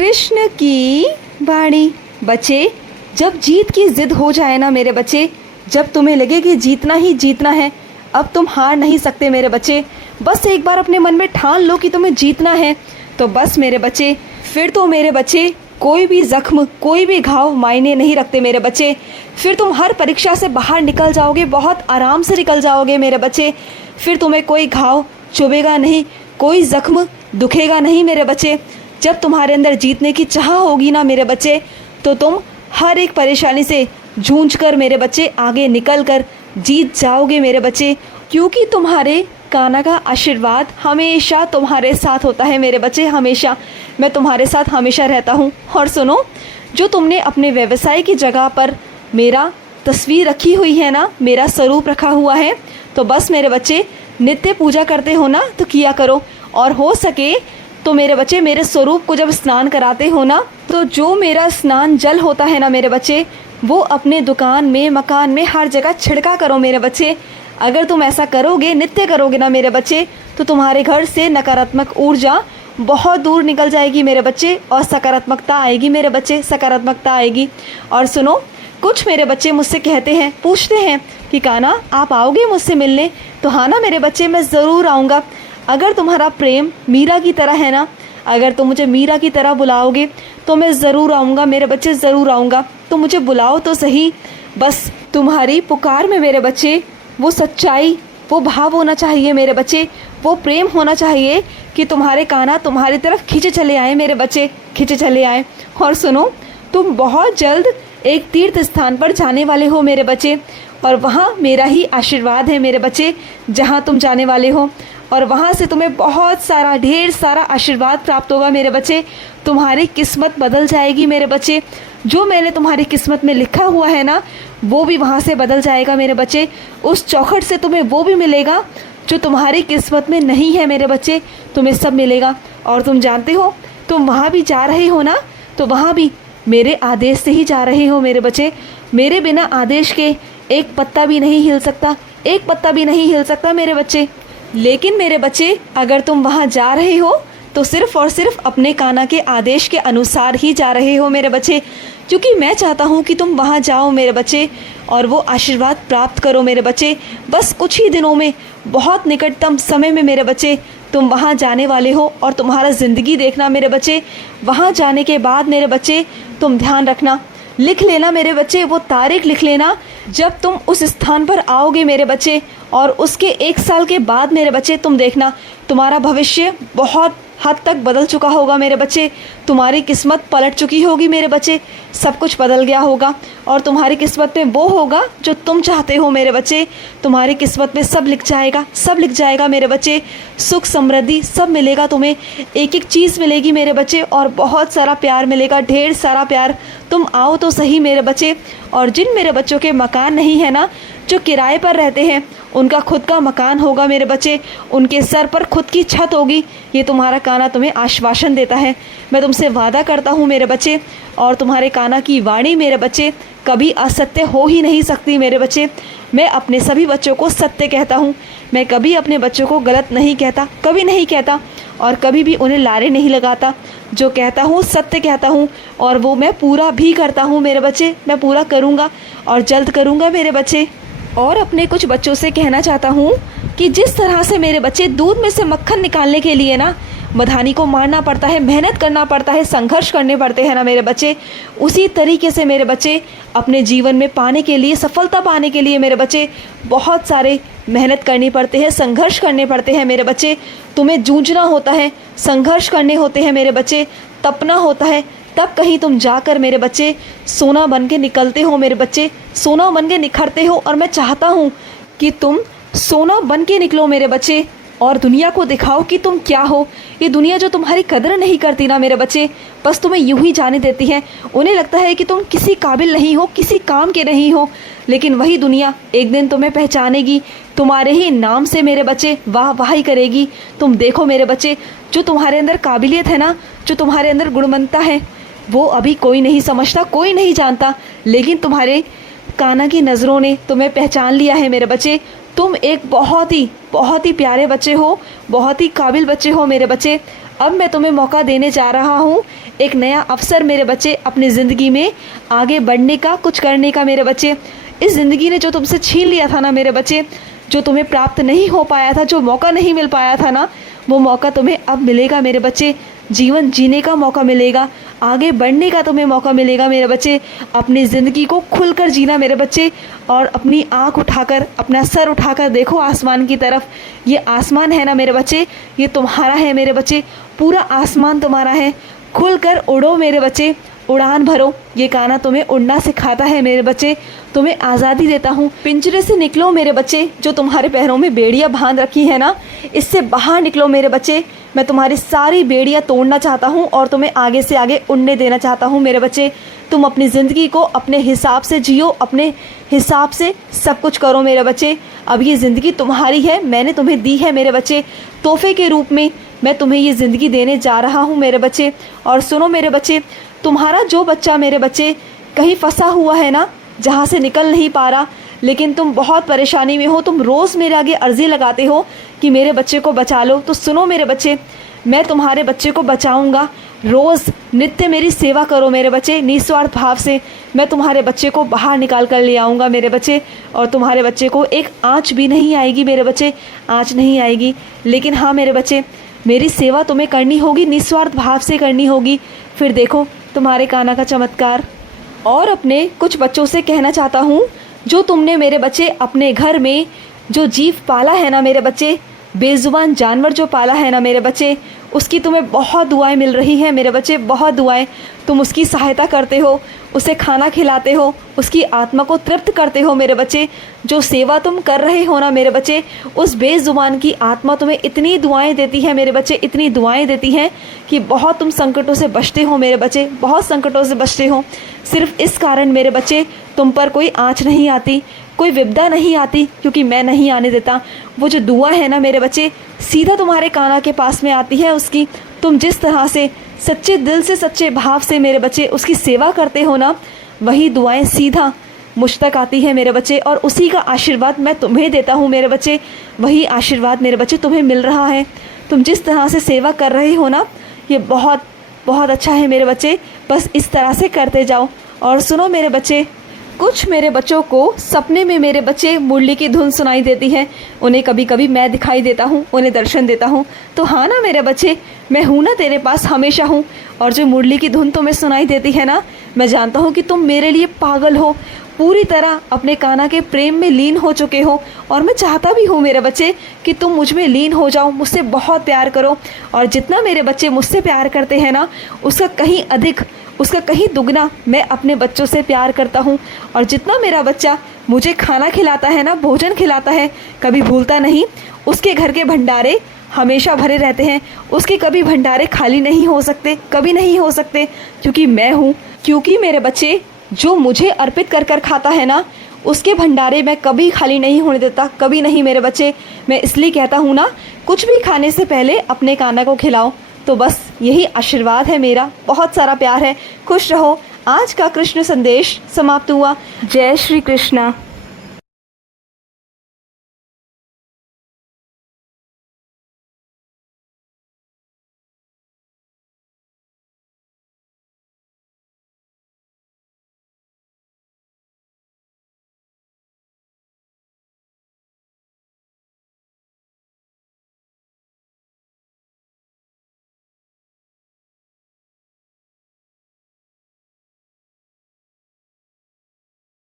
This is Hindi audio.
कृष्ण की वाणी। बच्चे, जब जीत की जिद हो जाए ना मेरे बच्चे, जब तुम्हें लगे कि जीतना ही जीतना है, अब तुम हार नहीं सकते मेरे बच्चे, बस एक बार अपने मन में ठान लो कि तुम्हें जीतना है, तो बस मेरे बच्चे, फिर तो मेरे बच्चे कोई भी ज़ख्म, कोई भी घाव मायने नहीं रखते मेरे बच्चे। फिर तुम हर परीक्षा से बाहर निकल जाओगे, बहुत आराम से निकल जाओगे मेरे बच्चे। फिर तुम्हें कोई घाव चुभेगा नहीं, कोई ज़ख्म दुखेगा नहीं मेरे बच्चे। जब तुम्हारे अंदर जीतने की चाह होगी ना मेरे बच्चे, तो तुम हर एक परेशानी से जूझ कर मेरे बच्चे आगे निकल कर जीत जाओगे मेरे बच्चे, क्योंकि तुम्हारे कान्हा का आशीर्वाद हमेशा तुम्हारे साथ होता है मेरे बच्चे। हमेशा मैं तुम्हारे साथ हमेशा रहता हूँ। और सुनो, जो तुमने अपने व्यवसाय की जगह पर मेरा तस्वीर रखी हुई है ना, मेरा स्वरूप रखा हुआ है, तो बस मेरे बच्चे नित्य पूजा करते हो ना, तो किया करो। और हो सके तो मेरे बच्चे मेरे स्वरूप को जब स्नान कराते हो ना, तो जो मेरा स्नान जल होता है ना मेरे बच्चे, वो अपने दुकान में, मकान में, हर जगह छिड़का करो मेरे बच्चे। अगर तुम ऐसा करोगे, नित्य करोगे ना मेरे बच्चे, तो तुम्हारे घर से नकारात्मक ऊर्जा बहुत दूर निकल जाएगी मेरे बच्चे, और सकारात्मकता आएगी मेरे बच्चे, सकारात्मकता आएगी। और सुनो, कुछ मेरे बच्चे मुझसे कहते हैं, पूछते हैं कि कान्हा आप आओगे मुझसे मिलने? तो हाँ ना मेरे बच्चे, मैं ज़रूर आऊँगा। अगर तुम्हारा प्रेम मीरा की तरह है ना, अगर तुम मुझे मीरा की तरह बुलाओगे तो मैं ज़रूर आऊँगा मेरे बच्चे, ज़रूर आऊँगा। तो मुझे बुलाओ तो सही, बस तुम्हारी पुकार में मेरे बच्चे वो सच्चाई, वो भाव होना चाहिए मेरे बच्चे, वो प्रेम होना चाहिए कि तुम्हारे कान्हा तुम्हारी तरफ खींचे चले आए मेरे बच्चे, खींचे चले आए। और सुनो, तुम बहुत जल्द एक तीर्थ स्थान पर जाने वाले हो मेरे बच्चे, और वहाँ मेरा ही आशीर्वाद है मेरे बच्चे, जहाँ तुम जाने वाले हो, और वहाँ से तुम्हें बहुत सारा, ढेर सारा आशीर्वाद प्राप्त होगा मेरे बच्चे। तुम्हारी किस्मत बदल जाएगी मेरे बच्चे। जो मैंने तुम्हारी किस्मत में लिखा हुआ है ना, वो भी वहाँ से बदल जाएगा मेरे बच्चे। उस चौखट से तुम्हें वो भी मिलेगा जो तुम्हारी किस्मत में नहीं है मेरे बच्चे, तुम्हें सब मिलेगा। और तुम जानते हो, तुम वहाँ भी जा रहे हो ना, तो वहाँ भी मेरे आदेश से ही जा रहे हो मेरे बच्चे। मेरे बिना आदेश के एक पत्ता भी नहीं हिल सकता, एक पत्ता भी नहीं हिल सकता मेरे बच्चे। लेकिन मेरे बच्चे, अगर तुम वहाँ जा रहे हो तो सिर्फ़ और सिर्फ अपने कान्हा के आदेश के अनुसार ही जा रहे हो मेरे बच्चे, क्योंकि मैं चाहता हूँ कि तुम वहाँ जाओ मेरे बच्चे और वो आशीर्वाद प्राप्त करो मेरे बच्चे। बस कुछ ही दिनों में, बहुत निकटतम समय में मेरे बच्चे, तुम वहाँ जाने वाले हो। और तुम्हारा ज़िंदगी देखना मेरे बच्चे, वहाँ जाने के बाद मेरे बच्चे तुम ध्यान रखना, लिख लेना मेरे बच्चे, वो तारीख लिख लेना जब तुम उस स्थान पर आओगे मेरे बच्चे। और उसके 1 साल के बाद मेरे बच्चे तुम देखना, तुम्हारा भविष्य बहुत हद तक बदल चुका होगा मेरे बच्चे। तुम्हारी किस्मत पलट चुकी होगी मेरे बच्चे, सब कुछ बदल गया होगा, और तुम्हारी किस्मत में वो होगा जो तुम चाहते हो मेरे बच्चे। तुम्हारी किस्मत में सब लिख जाएगा, सब लिख जाएगा मेरे बच्चे। सुख समृद्धि सब मिलेगा तुम्हें, एक एक चीज़ मिलेगी मेरे बच्चे, और बहुत सारा प्यार मिलेगा, ढेर सारा प्यार। तुम आओ तो सही मेरे बच्चे। और जिन मेरे बच्चों के मकान नहीं है ना, जो किराए पर रहते हैं, उनका खुद का मकान होगा मेरे बच्चे, उनके सर पर खुद की छत होगी। ये तुम्हारा कान्हा तुम्हें आश्वासन देता है, मैं तुमसे वादा करता हूँ मेरे बच्चे। और तुम्हारे कान्हा की वाणी मेरे बच्चे कभी असत्य हो ही नहीं सकती मेरे बच्चे। मैं अपने सभी बच्चों को सत्य कहता हूँ, मैं कभी अपने बच्चों को गलत नहीं कहता, कभी नहीं कहता, और कभी भी उन्हें लारे नहीं लगाता। जो कहता हूँ सत्य कहता हूँ, और वो मैं पूरा भी करता हूँ मेरे बच्चे, मैं पूरा करूँगा और जल्द करूँगा मेरे बच्चे। और अपने कुछ बच्चों से कहना चाहता हूँ कि जिस तरह से मेरे बच्चे दूध में से मक्खन निकालने के लिए ना मधानी को मारना पड़ता है, मेहनत करना पड़ता है, संघर्ष करने पड़ते हैं ना मेरे बच्चे, उसी तरीके से मेरे बच्चे अपने जीवन में पाने के लिए, सफलता पाने के लिए मेरे बच्चे बहुत सारे मेहनत करनी पड़ते हैं, संघर्ष करने पड़ते हैं मेरे बच्चे। तुम्हें जूझना होता है, संघर्ष करने होते हैं मेरे बच्चे, तपना होता है, तब कहीं तुम जाकर मेरे बच्चे सोना बन के निकलते हो मेरे बच्चे, सोना बन के निखरते हो। और मैं चाहता हूँ कि तुम सोना बन के निकलो मेरे बच्चे, और दुनिया को दिखाओ कि तुम क्या हो। ये दुनिया जो तुम्हारी कदर नहीं करती ना मेरे बच्चे, बस तुम्हें यूं ही जाने देती है। उन्हें लगता है कि तुम किसी काबिल नहीं हो, किसी काम के नहीं हो, लेकिन वही दुनिया एक दिन तुम्हें पहचानेगी, तुम्हारे ही नाम से मेरे बच्चे वाह वाह ही करेगी। तुम देखो मेरे बच्चे, जो तुम्हारे अंदर काबिलियत है ना, जो तुम्हारे अंदर गुणवत्ता है, वो अभी कोई नहीं समझता, कोई नहीं जानता, लेकिन तुम्हारे कान्हा की नज़रों ने तुम्हें पहचान लिया है मेरे बच्चे। तुम एक बहुत ही प्यारे बच्चे हो, बहुत ही काबिल बच्चे हो मेरे बच्चे। अब मैं तुम्हें मौका देने जा रहा हूँ, एक नया अवसर मेरे बच्चे अपनी ज़िंदगी में आगे बढ़ने का, कुछ करने का मेरे बच्चे। इस ज़िंदगी ने जो तुमसे छीन लिया था ना मेरे बच्चे, जो तुम्हें प्राप्त नहीं हो पाया था, जो मौका नहीं मिल पाया था ना, वो मौका तुम्हें अब मिलेगा मेरे बच्चे। जीवन जीने का मौका मिलेगा, आगे बढ़ने का तुम्हें मौका मिलेगा मेरे बच्चे। अपनी ज़िंदगी को खुलकर जीना मेरे बच्चे, और अपनी आँख उठाकर, अपना सर उठाकर देखो आसमान की तरफ। ये आसमान है ना मेरे बच्चे, ये तुम्हारा है मेरे बच्चे, पूरा आसमान तुम्हारा है। खुलकर उड़ो मेरे बच्चे, उड़ान भरो। ये गाना तुम्हें उड़ना सिखाता है मेरे बच्चे, तुम्हें आज़ादी देता हूँ। पिंजरे से निकलो मेरे बच्चे, जो तुम्हारे पैरों में बेड़ियाँ बांध रखी है ना, इससे बाहर निकलो मेरे बच्चे। मैं तुम्हारी सारी बेड़ियाँ तोड़ना चाहता हूँ और तुम्हें आगे से आगे उड़ने देना चाहता हूँ मेरे बच्चे। तुम अपनी ज़िंदगी को अपने हिसाब से जियो, अपने हिसाब से सब कुछ करो मेरे बच्चे। अब ये ज़िंदगी तुम्हारी है, मैंने तुम्हें दी है मेरे बच्चे, तोहफे के रूप में मैं तुम्हें ये ज़िंदगी देने जा रहा हूँ मेरे बच्चे। और सुनो मेरे बच्चे, तुम्हारा जो बच्चा मेरे बच्चे कहीं फंसा हुआ है ना, जहाँ से निकल नहीं पा रहा, लेकिन तुम बहुत परेशानी में हो, तुम रोज़ मेरे आगे अर्ज़ी लगाते हो कि मेरे बच्चे को बचा लो, तो सुनो मेरे बच्चे, मैं तुम्हारे बच्चे को बचाऊंगा। रोज़ नित्य मेरी सेवा करो मेरे बच्चे, निस्वार्थ भाव से। मैं तुम्हारे बच्चे को बाहर निकाल कर ले आऊँगा मेरे बच्चे, और तुम्हारे बच्चे को एक आँच भी नहीं आएगी मेरे बच्चे, आँच नहीं आएगी। लेकिन हाँ मेरे बच्चे, मेरी सेवा तुम्हें करनी होगी, निस्वार्थ भाव से करनी होगी। फिर देखो तुम्हारे कान्हा का चमत्कार। और अपने कुछ बच्चों से कहना चाहता हूँ, जो तुमने मेरे बच्चे अपने घर में जो जीव पाला है ना मेरे बच्चे, बेजुबान जानवर जो पाला है ना मेरे बच्चे, उसकी तुम्हें बहुत दुआएं मिल रही हैं मेरे बच्चे, बहुत दुआएं। तुम उसकी सहायता करते हो, उसे खाना खिलाते हो, उसकी आत्मा को तृप्त करते हो मेरे बच्चे। जो सेवा तुम कर रहे हो ना मेरे बच्चे, उस बेजुबान की आत्मा तुम्हें इतनी दुआएं देती है मेरे बच्चे, इतनी दुआएं देती हैं कि बहुत तुम संकटों से बचते हो मेरे बच्चे, बहुत संकटों से बचते हो। सिर्फ इस कारण मेरे बच्चे तुम पर कोई आँच नहीं आती, कोई विपदा नहीं आती, क्योंकि मैं नहीं आने देता। वो जो दुआ है ना मेरे बच्चे, सीधा तुम्हारे कान्हा के पास में आती है उसकी। तुम जिस तरह से सच्चे दिल से, सच्चे भाव से मेरे बच्चे उसकी सेवा करते हो ना, वही दुआएं सीधा मुझ तक आती है मेरे बच्चे, और उसी का आशीर्वाद मैं तुम्हें देता हूँ मेरे बच्चे। वही आशीर्वाद मेरे बच्चे तुम्हें मिल रहा है। तुम जिस तरह से सेवा कर रहे हो ना, ये बहुत बहुत अच्छा है मेरे बच्चे, बस इस तरह से करते जाओ। और सुनो मेरे बच्चे, कुछ मेरे बच्चों को सपने में मेरे बच्चे मुरली की धुन सुनाई देती है, उन्हें कभी कभी मैं दिखाई देता हूँ, उन्हें दर्शन देता हूँ। तो हाँ ना मेरे बच्चे, मैं हूँ ना तेरे पास, हमेशा हूँ। और जो मुरली की धुन तुम्हें सुनाई देती है ना, मैं जानता हूँ कि तुम मेरे लिए पागल हो, पूरी तरह अपने कान्हा के प्रेम में लीन हो चुके हो। और मैं चाहता भी हूँ मेरे बच्चे कि तुम मुझ में लीन हो जाओ, मुझसे बहुत प्यार करो। और जितना मेरे बच्चे मुझसे प्यार करते हैं ना, उसका कहीं अधिक, उसका कहीं दुगना मैं अपने बच्चों से प्यार करता हूँ। और जितना मेरा बच्चा मुझे खाना खिलाता है ना, भोजन खिलाता है, कभी भूलता नहीं। उसके घर के भंडारे हमेशा भरे रहते हैं, उसके कभी भंडारे खाली नहीं हो सकते, कभी नहीं हो सकते, क्योंकि मैं हूँ। क्योंकि मेरे बच्चे जो मुझे अर्पित कर कर खाता है ना, उसके भंडारे मैं कभी खाली नहीं होने देता, कभी नहीं मेरे बच्चे। मैं इसलिए कहता हूँ ना, कुछ भी खाने से पहले अपने कान्हा को खिलाओ। तो बस यही आशीर्वाद है मेरा, बहुत सारा प्यार है। खुश रहो। आज का कृष्ण संदेश समाप्त हुआ। जय श्री कृष्णा।